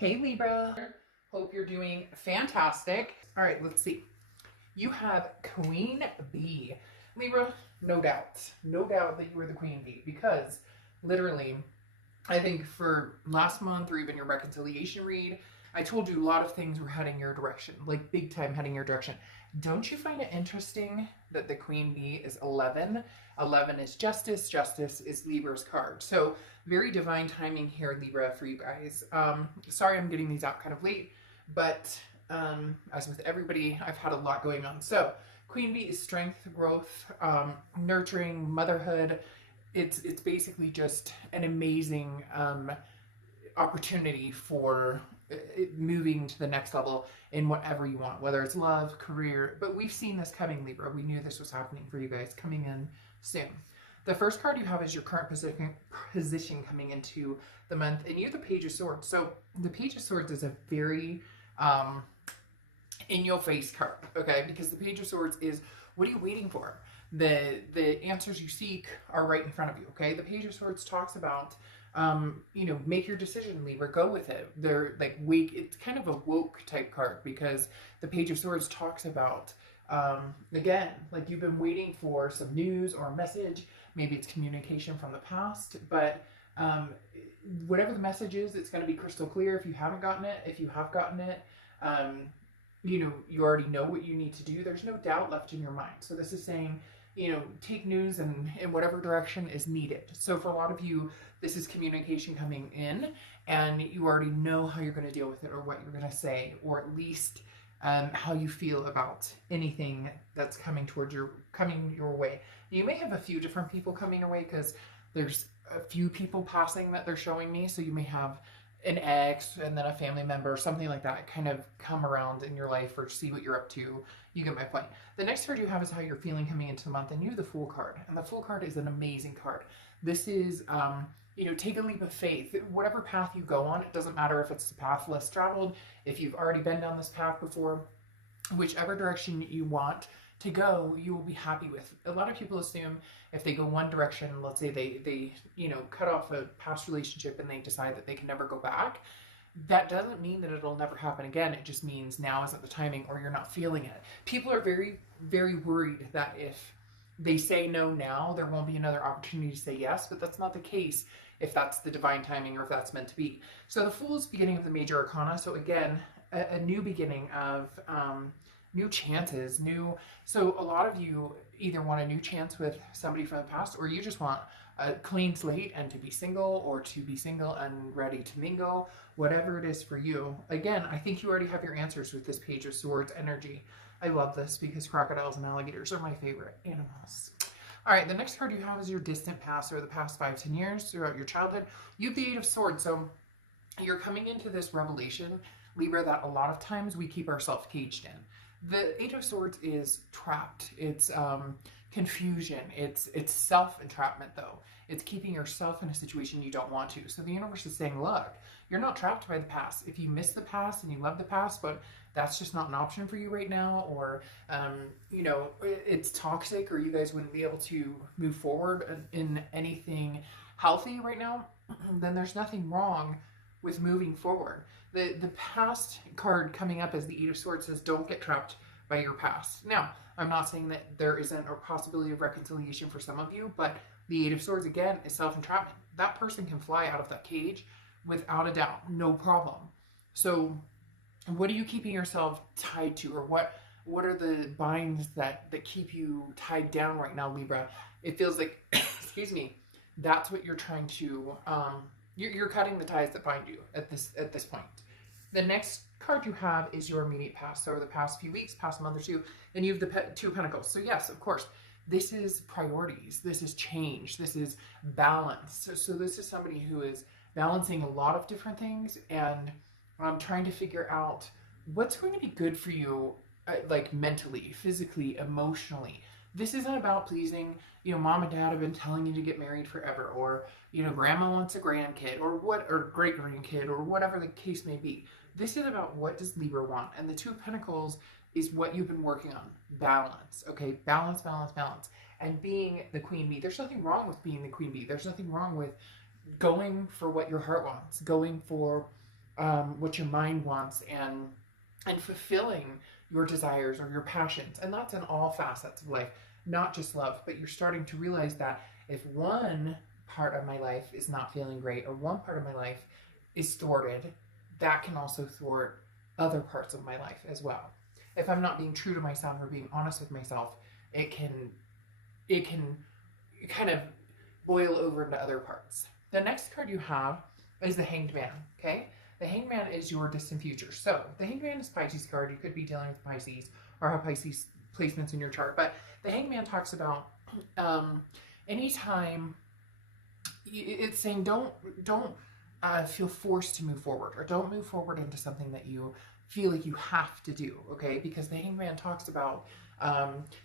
Hey Libra, hope you're doing fantastic. All right, let's see. You have Queen Bee. Libra, no doubt that you were the Queen Bee because literally, I think for last month or even your reconciliation read, I told you a lot of things were heading your direction, like big time heading your direction. Don't you find it interesting that the Queen Bee is 11? 11 is justice, justice is Libra's card. So very divine timing here, Libra, for you guys. Sorry I'm getting these out kind of late, but as with everybody, I've had a lot going on. So Queen Bee is strength, growth, nurturing, motherhood. It's basically just an amazing opportunity for moving to the next level in whatever you want, whether it's love, career. But we've seen this coming, Libra. We knew this was happening for you guys coming in soon. The first card you have is your current position coming into the month, and you're the Page of Swords. So the Page of Swords is a very in your face card, okay? Because the Page of Swords is, what are you waiting for? The answers you seek are right in front of you, okay? The Page of Swords talks about make your decision, Libra, go with it. They're like it's kind of a woke type card because the Page of Swords talks about again, like you've been waiting for some news or a message. Maybe it's communication from the past, but whatever the message is, it's going to be crystal clear if you haven't gotten it. If you have gotten it, you already know what you need to do. There's no doubt left in your mind. So this is saying, take news in whatever direction is needed. So for a lot of you, this is communication coming in and you already know how you're going to deal with it or what you're going to say, or at least how you feel about anything that's coming your way. You may have a few different people coming your way because there's a few people passing that they're showing me. So you may have an ex and then a family member, something like that, kind of come around in your life or see what you're up to. You get my point. The next card you have is how you're feeling coming into the month, and you have the Fool card. And the Fool card is an amazing card. This is, take a leap of faith. Whatever path you go on, it doesn't matter if it's the path less traveled, if you've already been down this path before, whichever direction you want to go, you will be happy with. A lot of people assume if they go one direction, let's say they cut off a past relationship and they decide that they can never go back, that doesn't mean that it'll never happen again. It just means now isn't the timing or you're not feeling it. People are very, very worried that if they say no now, there won't be another opportunity to say yes, but that's not the case if that's the divine timing or if that's meant to be. So the Fool is the beginning of the major arcana. So again, a new beginning of new chances, so a lot of you either want a new chance with somebody from the past, or you just want a clean slate and to be single, or to be single and ready to mingle, whatever it is for you. Again, I think you already have your answers with this Page of Swords energy. I love this because crocodiles and alligators are my favorite animals. All right, the next card you have is your distant past, or the past 5-10 years throughout your childhood. You have the Eight of Swords, so you're coming into this revelation, Libra, that a lot of times we keep ourselves caged in. The Eight of Swords is trapped. It's confusion. It's self-entrapment, though. It's keeping yourself in a situation you don't want to. So the universe is saying, look, you're not trapped by the past. If you miss the past and you love the past, but that's just not an option for you right now, or, it's toxic, or you guys wouldn't be able to move forward in anything healthy right now, then there's nothing wrong with moving forward. The past card coming up as the Eight of Swords says, don't get trapped by your past. Now, I'm not saying that there isn't a possibility of reconciliation for some of you, but the Eight of Swords, again, is self-entrapment. That person can fly out of that cage without a doubt, no problem. So what are you keeping yourself tied to, or what are the binds that keep you tied down right now, Libra? It feels like, excuse me, that's what you're trying to, you're cutting the ties that bind you at this point. The next card you have is your immediate past, so over the past few weeks, past month or two, and you have the Two of Pentacles. So yes, of course, this is priorities, this is change, this is balance. So this is somebody who is balancing a lot of different things and trying to figure out what's going to be good for you, like mentally, physically, emotionally. This isn't about pleasing, mom and dad have been telling you to get married forever, or, grandma wants a grandkid, or great grandkid, or whatever the case may be. This is about what does Libra want? And the Two of Pentacles is what you've been working on. Balance, okay? Balance, balance, balance. And being the Queen Bee. There's nothing wrong with being the Queen Bee. There's nothing wrong with going for what your heart wants, going for what your mind wants, and fulfilling your desires or your passions. And that's in all facets of life, not just love, but you're starting to realize that if one part of my life is not feeling great, or one part of my life is thwarted, that can also thwart other parts of my life as well. If I'm not being true to myself or being honest with myself, it can kind of boil over into other parts. The next card you have is the Hanged Man, okay? The Hanged Man is your distant future. So the Hanged Man is Pisces card. You could be dealing with Pisces or have Pisces placements in your chart. But the Hanged Man talks about anytime, it's saying don't feel forced to move forward, or don't move forward into something that you feel like you have to do, okay? Because the Hanged Man talks about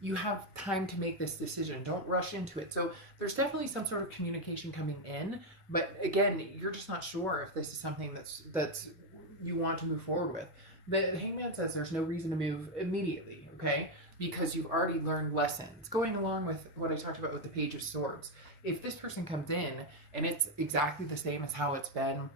you have time to make this decision. Don't rush into it. So there's definitely some sort of communication coming in, but again, you're just not sure if this is something that's you want to move forward with. The Hanged Man says there's no reason to move immediately, okay? Because you've already learned lessons. Going along with what I talked about with the Page of Swords, if this person comes in and it's exactly the same as how it's been,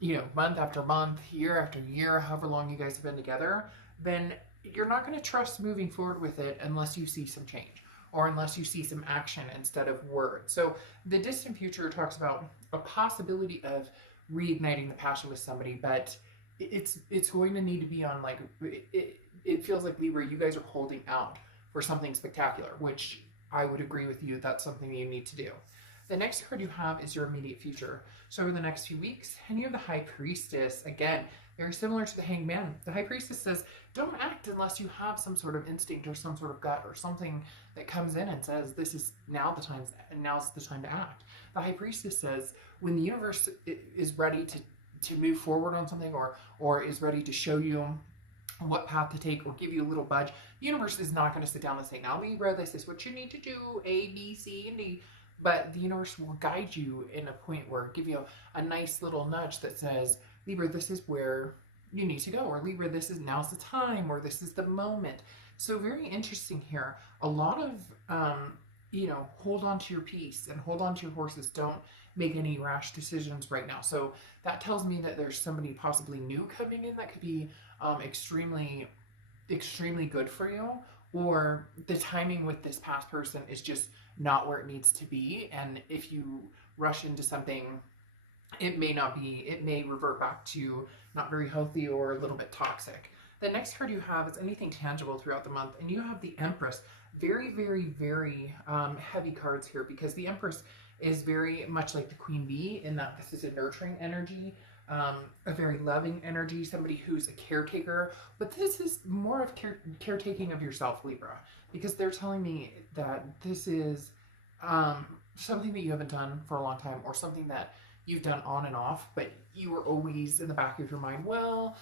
you know, month after month, year after year, however long you guys have been together, then you're not going to trust moving forward with it unless you see some change, or unless you see some action instead of words. So the distant future talks about a possibility of reigniting the passion with somebody, but it's going to need to be on, like, it feels like, Libra, you guys are holding out for something spectacular, which I would agree with you, that's something you need to do. The next card you have is your immediate future. So over the next few weeks, and you have the High Priestess. Again, very similar to the Hanged Man. The High Priestess says, don't act unless you have some sort of instinct or some sort of gut or something that comes in and says, this is now's the time to act. The High Priestess says, when the universe is ready to move forward on something, or is ready to show you what path to take, or give you a little budge, the universe is not going to sit down and say, now Libra, this is what you need to do, A, B, C, and D. But the universe will guide you in a point where give you a nice little nudge that says, Libra, this is where you need to go, or Libra, now's the time, or this is the moment. So very interesting here. A lot of, hold on to your peace and hold on to your horses. Don't make any rash decisions right now. So that tells me that there's somebody possibly new coming in that could be extremely, extremely good for you, or the timing with this past person is just not where it needs to be. And if you rush into something, it may revert back to not very healthy or a little bit toxic. The next card you have is anything tangible throughout the month, and you have the Empress. Very, very, very heavy cards here, because the Empress is very much like the Queen Bee in that this is a nurturing energy, a very loving energy, somebody who's a caretaker, but this is more of caretaking of yourself, Libra, because they're telling me that this is something that you haven't done for a long time, or something that you've done on and off, but you were always in the back of your mind, well,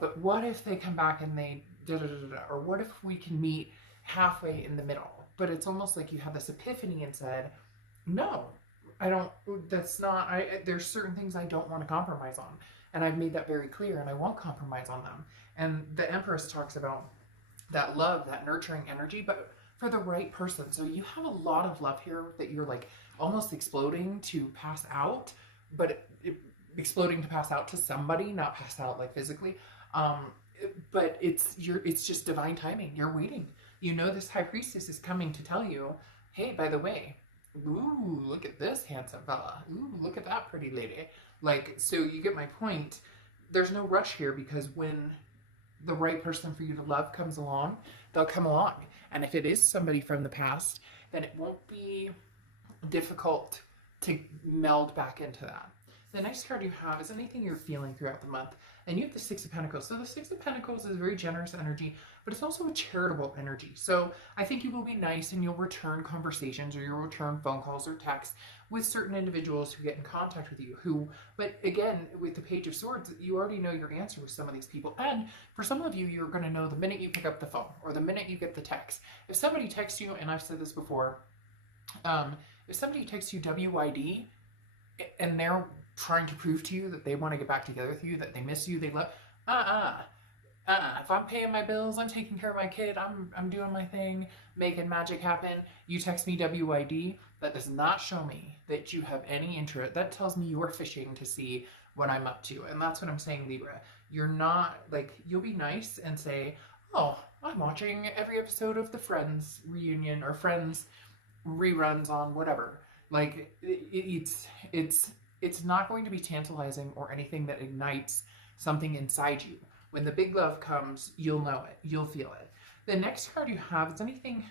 but what if they come back and they or what if we can meet halfway in the middle? But it's almost like you have this epiphany and said, no, I don't, there's certain things I don't want to compromise on. And I've made that very clear, and I won't compromise on them. And the Empress talks about that love, that nurturing energy, but for the right person. So you have a lot of love here that you're like almost exploding to pass out, but exploding to pass out to somebody, not pass out like physically. But it's just divine timing. You're waiting. This High Priestess is coming to tell you, hey, by the way, ooh, look at this handsome fella. Ooh, look at that pretty lady. So you get my point. There's no rush here, because when the right person for you to love comes along, they'll come along. And if it is somebody from the past, then it won't be difficult to meld back into that. The next card you have is anything you're feeling throughout the month. And you have the Six of Pentacles. So the Six of Pentacles is a very generous energy, but it's also a charitable energy. So I think you will be nice, and you'll return conversations, or you'll return phone calls or texts with certain individuals who get in contact with you. But again, with the Page of Swords, you already know your answer with some of these people. And for some of you, you're going to know the minute you pick up the phone, or the minute you get the text. If somebody texts you, and I've said this before, if somebody texts you WYD, and they're trying to prove to you that they want to get back together with you, that they miss you, they love, if I'm paying my bills, I'm taking care of my kid, I'm doing my thing, making magic happen, you text me WYD, that does not show me that you have any interest. That tells me you're fishing to see what I'm up to. And that's what I'm saying, Libra. You're not like, you'll be nice and say, oh, I'm watching every episode of the Friends reunion or Friends reruns on whatever. Like it's not going to be tantalizing or anything that ignites something inside you. When the big love comes, you'll know it. You'll feel it. The next card you have is anything,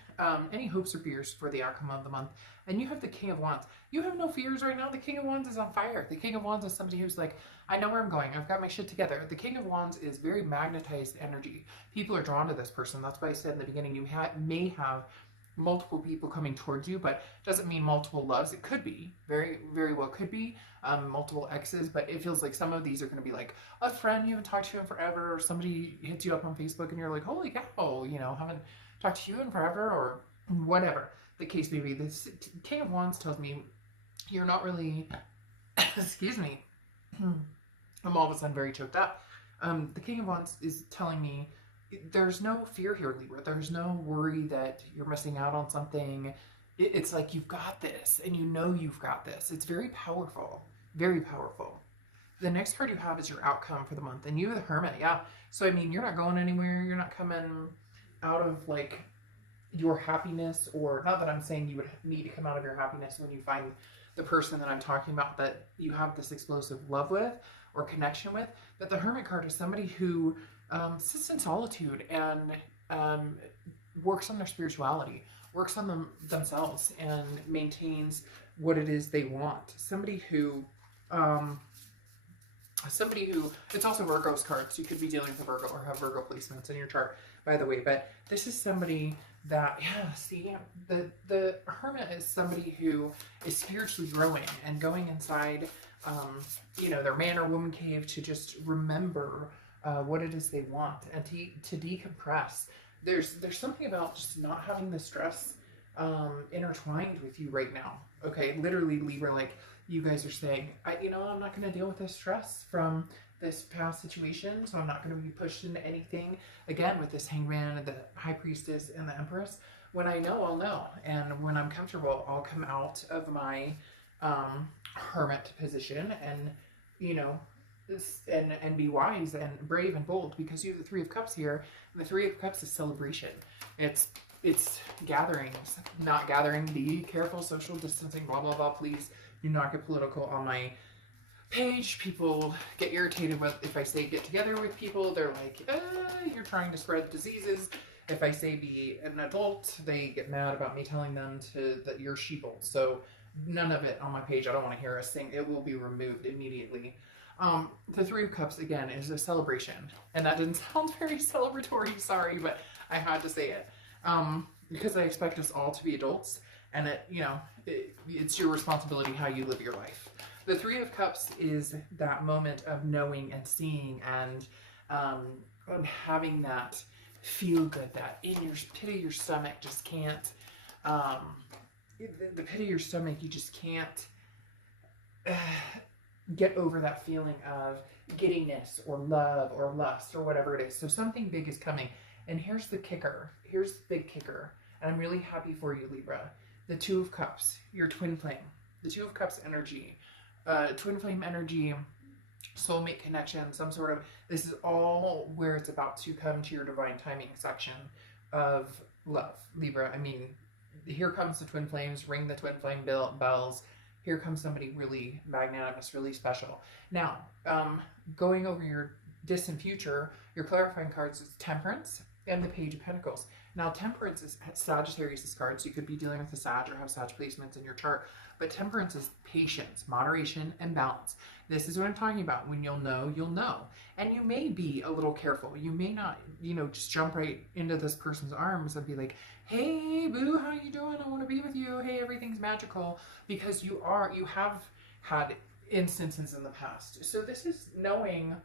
any hopes or fears for the outcome of the month. And you have the King of Wands. You have no fears right now. The King of Wands is on fire. The King of Wands is somebody who's like, I know where I'm going. I've got my shit together. The King of Wands is very magnetized energy. People are drawn to this person. That's why I said in the beginning, you may have multiple people coming towards you, but doesn't mean multiple loves. It could be, very, very well could be multiple exes, but it feels like some of these are going to be like a friend you haven't talked to in forever, or somebody hits you up on Facebook and you're like, holy cow, you know, haven't talked to you in forever, or whatever the case may be. This King of Wands tells me you're not really, excuse me, I'm all of a sudden very choked up. The King of Wands is telling me there's no fear here, Libra. There's no worry that you're missing out on something. It's like you've got this, and you know you've got this. It's very powerful, very powerful. The next card you have is your outcome for the month, and you, the Hermit, yeah. So, I mean, you're not going anywhere. You're not coming out of, like, your happiness, or not that I'm saying you would need to come out of your happiness when you find the person that I'm talking about that you have this explosive love with or connection with, but the Hermit card is somebody who sits in solitude and works on their spirituality, works on themselves, and maintains what it is they want. Somebody who, it's also Virgo's card, so you could be dealing with a Virgo or have Virgo placements in your chart, by the way, but this is somebody that, yeah, see, the Hermit is somebody who is spiritually growing and going inside, you know, their man or woman cave to just remember what it is they want and to decompress. There's something about just not having the stress intertwined with you right now. Okay, literally, Libra, like you guys are saying, I'm not going to deal with this stress from this past situation, so I'm not going to be pushed into anything. Again, with this Hangman, the High Priestess, and the Empress, when I know, I'll know, and when I'm comfortable, I'll come out of my Hermit position and, you know, and be wise and brave and bold, because you have the Three of Cups here, and the Three of Cups is celebration. It's gatherings, not gathering. Be careful, social distancing, blah blah blah. Please do not get political on my page. People get irritated with if I say get together with people. They're like, you're trying to spread diseases. If I say be an adult, they get mad about me telling them that you're sheeple. So none of it on my page. I don't want to hear us sing. It will be removed immediately. The Three of Cups, again, is a celebration. And that didn't sound very celebratory, sorry, but I had to say it. Because I expect us all to be adults, and it's your responsibility how you live your life. The Three of Cups is that moment of knowing and seeing and having that feel good, that in your pit of your stomach just can't, the pit of your stomach, you just can't get over that feeling of giddiness or love or lust or whatever it is. So something big is coming. And here's the kicker. Here's the big kicker. And I'm really happy for you, Libra. The Two of Cups, your twin flame. The Two of Cups energy. Twin flame energy, soulmate connection, some sort of, this is all where it's about to come to your divine timing section of love, Libra. I mean, here comes the twin flames, ring the twin flame bells. Here comes somebody really magnanimous, really special. Now, going over your distant future, your clarifying cards is Temperance and the Page of Pentacles. Now, Temperance is Sagittarius' card, so you could be dealing with a Sag or have Sag placements in your chart. But Temperance is patience, moderation, and balance. This is what I'm talking about. When you'll know, you'll know. And you may be a little careful. You may not, just jump right into this person's arms and be like, hey, boo, how you doing? I want to be with you. Hey, everything's magical. Because you have had instances in the past. So this is knowing,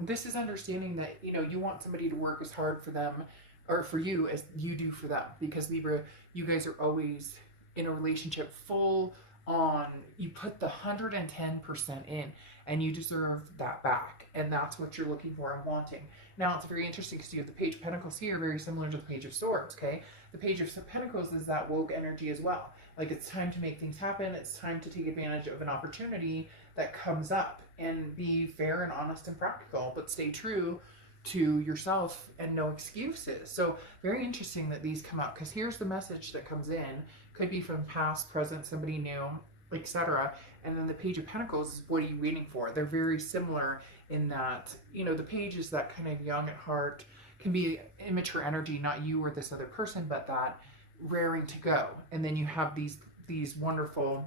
this is understanding that, you want somebody to work as hard for them or for you as you do for them. Because Libra, you guys are always in a relationship full on, you put the 110% in, and you deserve that back. And that's what you're looking for and wanting. Now, it's very interesting because you have the Page of Pentacles here, very similar to the Page of Swords, okay? The Page of Pentacles is that woke energy as well. Like, it's time to make things happen. It's time to take advantage of an opportunity that comes up. and be fair and honest and practical, but stay true to yourself and no excuses. So very interesting that these come out, because here's the message that comes in. Could be from past, present, somebody new, etc. And then the Page of Pentacles is, what are you waiting for? They're very similar in that, you know, the page is that kind of young at heart, can be immature energy, not you or this other person, but that raring to go. And then you have these wonderful,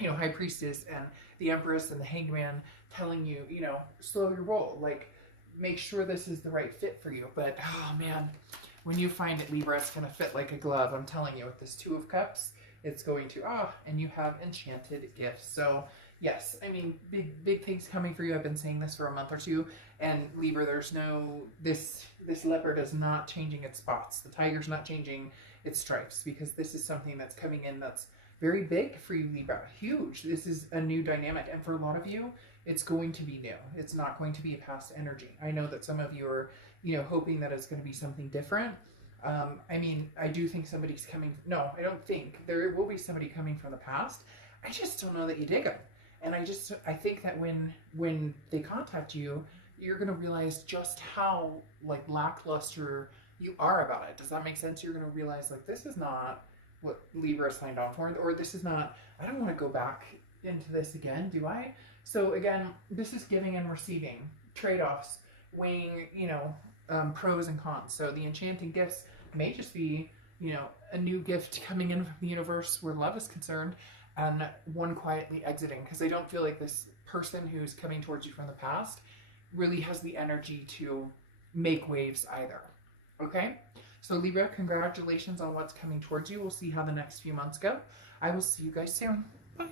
you know, High Priestess and the Empress and the Hanged Man telling you, you know, slow your roll, like make sure this is the right fit for you. But oh man, when you find it, Libra, it's going to fit like a glove. I'm telling you, with this Two of Cups, it's going to, and you have enchanted gifts. So yes, I mean, big things coming for you. I've been saying this for a month or two. And Libra, there's no, this leopard is not changing its spots. The tiger's not changing its stripes, because this is something that's coming in that's very big for you, Libra. Huge. This is a new dynamic. And for a lot of you, it's going to be new. It's not going to be a past energy. I know that some of you are, you know, hoping that it's going to be something different. I mean, I do think somebody's coming. No, I don't think. There will be somebody coming from the past. I just don't know that you dig them. And I think that when they contact you, you're going to realize just how like lackluster you are about it. Does that make sense? You're going to realize like, this is not what Libra signed on for, or this is not, I don't want to go back into this again, do I? So again, this is giving and receiving, trade-offs, weighing, you know, pros and cons. So the enchanting gifts may just be, you know, a new gift coming in from the universe where love is concerned, and one quietly exiting, because I don't feel like this person who's coming towards you from the past really has the energy to make waves either. Okay? So Libra, congratulations on what's coming towards you. We'll see how the next few months go. I will see you guys soon. Bye.